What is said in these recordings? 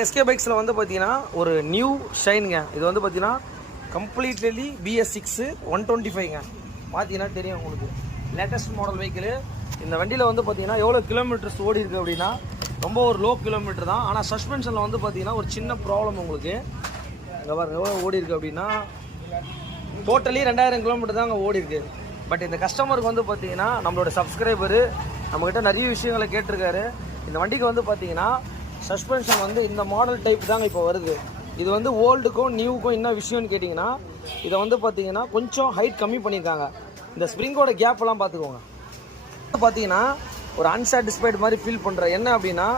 SK பைக்ஸில் வந்து பார்த்தீங்கன்னா ஒரு நியூ ஷைனுங்க. இது வந்து பார்த்தீங்கன்னா கம்ப்ளீட்லி BS6 125ங்க. பார்த்தீங்கன்னா தெரியும் உங்களுக்கு, லேட்டஸ்ட் மாடல் வெஹிக்கிள். இந்த வண்டியில் வந்து பார்த்தீங்கன்னா எவ்வளோ கிலோமீட்டர்ஸ் ஓடி இருக்குது அப்படின்னா ரொம்ப ஒரு லோ கிலோமீட்டர் தான். ஆனால் சஸ்பென்ஷனில் வந்து பார்த்தீங்கன்னா ஒரு சின்ன ப்ராப்ளம் உங்களுக்கு. இங்கே பாருங்க எவ்வளோ ஓடி இருக்குது அப்படின்னா டோட்டலி 2000 கிலோமீட்டர் தான் அங்கே ஓடி இருக்குது. பட் இந்த கஸ்டமருக்கு வந்து பார்த்தீங்கன்னா நம்மளோட சப்ஸ்கிரைபரு நம்மக்கிட்ட நிறைய விஷயங்களை கேட்டிருக்காரு. இந்த வண்டிக்கு வந்து பார்த்தீங்கன்னா சஸ்பென்ஷன் வந்து இந்த மாடல் டைப் தாங்க இப்போ வருது. இது வந்து ஓல்டுக்கும் நியூவுக்கும் என்ன விஷயம்னு கேட்டிங்கன்னா, இதை வந்து பார்த்தீங்கன்னா கொஞ்சம் ஹைட் கம்மி பண்ணியிருக்காங்க. இந்த ஸ்ப்ரிங்கோட கேப்பெல்லாம் பார்த்துக்கோங்க. பார்த்தீங்கன்னா ஒரு அன்சாட்டிஸ்ஃபைடு மாதிரி ஃபீல் பண்ணுறேன். என்ன அப்படின்னா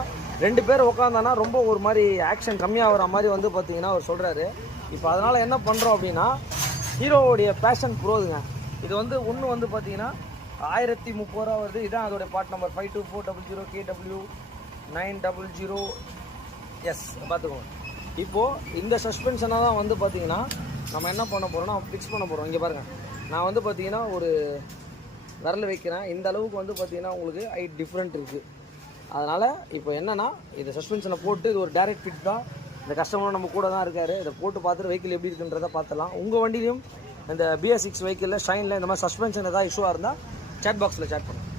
2 பேர் உட்காந்தானா ரொம்ப ஒரு மாதிரி ஆக்ஷன் கம்மியாகிற மாதிரி வந்து பார்த்தீங்கன்னா அவர் சொல்கிறாரு. இப்போ அதனால் என்ன பண்ணுறோம் அப்படின்னா ஹீரோவுடைய பேஷன் ப்ரோதுங்க. இது வந்து ஒன்று வந்து பார்த்தீங்கன்னா 1030 ரூபா வருது. இதுதான் அதோடைய பார்ட் நம்பர் 5240KW900S பார்த்துக்கோங்க. இப்போது இந்த சஸ்பென்ஷனாக தான் வந்து பார்த்தீங்கன்னா நம்ம என்ன பண்ண போகிறோம்னா ஃபிக்ஸ் பண்ண போகிறோம். இங்கே பாருங்கள், நான் வந்து பார்த்தீங்கன்னா ஒரு விரல் வைக்கிறேன். இந்த அளவுக்கு வந்து பார்த்தீங்கன்னா உங்களுக்கு ஹைட் டிஃப்ரெண்ட் இருக்குது. அதனால் இப்போ என்னென்னா இது சஸ்பென்ஷனை போட்டு இது ஒரு டைரக்ட் ஃபிட் தான். இந்த கஸ்டமரும் நம்ம கூட தான் இருக்கார். இதை போட்டு பார்த்துட்டு வெஹிக்கிள் எப்படி இருக்குன்றதை பார்த்துலாம். உங்கள் வண்டியிலையும் இந்த BS6 வெஹிக்கிளில் ஷைனில் இந்த மாதிரி சஸ்பென்ஷன் ஏதாவது இஷ்யூவாக இருந்தால் சேட் பாக்ஸில் சேட் பண்ணுங்கள்.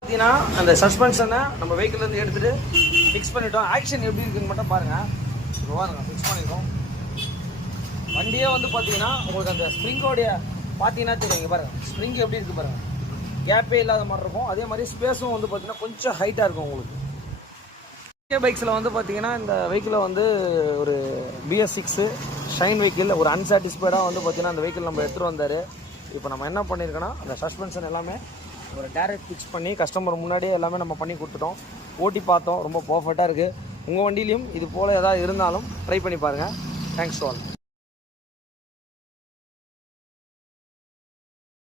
பார்த்தீங்கன்னா அந்த சஸ்பென்ஷனை நம்ம வெஹிக்கிள்லேருந்து எடுத்துகிட்டு ஃபிக்ஸ் பண்ணிட்டோம். ஆக்ஷன் எப்படி இருக்குன்னு மட்டும் பாருங்கள். பாருங்க, ஃபிக்ஸ் பண்ணிட்டோம். வண்டியே வந்து பார்த்தீங்கன்னா உங்களுக்கு அந்த ஸ்ப்ரிங்கோடைய பார்த்தீங்கன்னா தெரியும். இங்கே பாருங்கள் ஸ்ப்ரிங் எப்படி இருக்குது பாருங்கள், கேப்பே இல்லாத மாதிரி இருக்கும். அதே மாதிரி ஸ்பேஸும் வந்து பார்த்தீங்கன்னா கொஞ்சம் ஹைட்டாக இருக்கும் உங்களுக்கு. எஸ்கே பைக்ஸில் வந்து பார்த்தீங்கன்னா இந்த வெஹிக்கிளை வந்து ஒரு BS6 ஷைன் வெஹிக்கிள் ஒரு அன்சாட்டிஸ்ஃபைடாக வந்து பார்த்தீங்கன்னா அந்த வெஹிக்கிள் நம்ம எடுத்துகிட்டு வந்தார். இப்போ நம்ம என்ன பண்ணியிருக்கோன்னா அந்த சஸ்பென்ஷன் எல்லாமே ஒரு டைரக்ட் ஃபிக்ஸ் பண்ணி கஸ்டமர் முன்னாடியே எல்லாமே நம்ம பண்ணி கொடுத்துட்டோம். ஓட்டி பார்த்தோம், ரொம்ப பர்ஃபெக்டாக இருக்குது. உங்கள் வண்டியிலையும் இது போல் ஏதாவது இருந்தாலும் ட்ரை பண்ணி பாருங்கள். Thanks to all.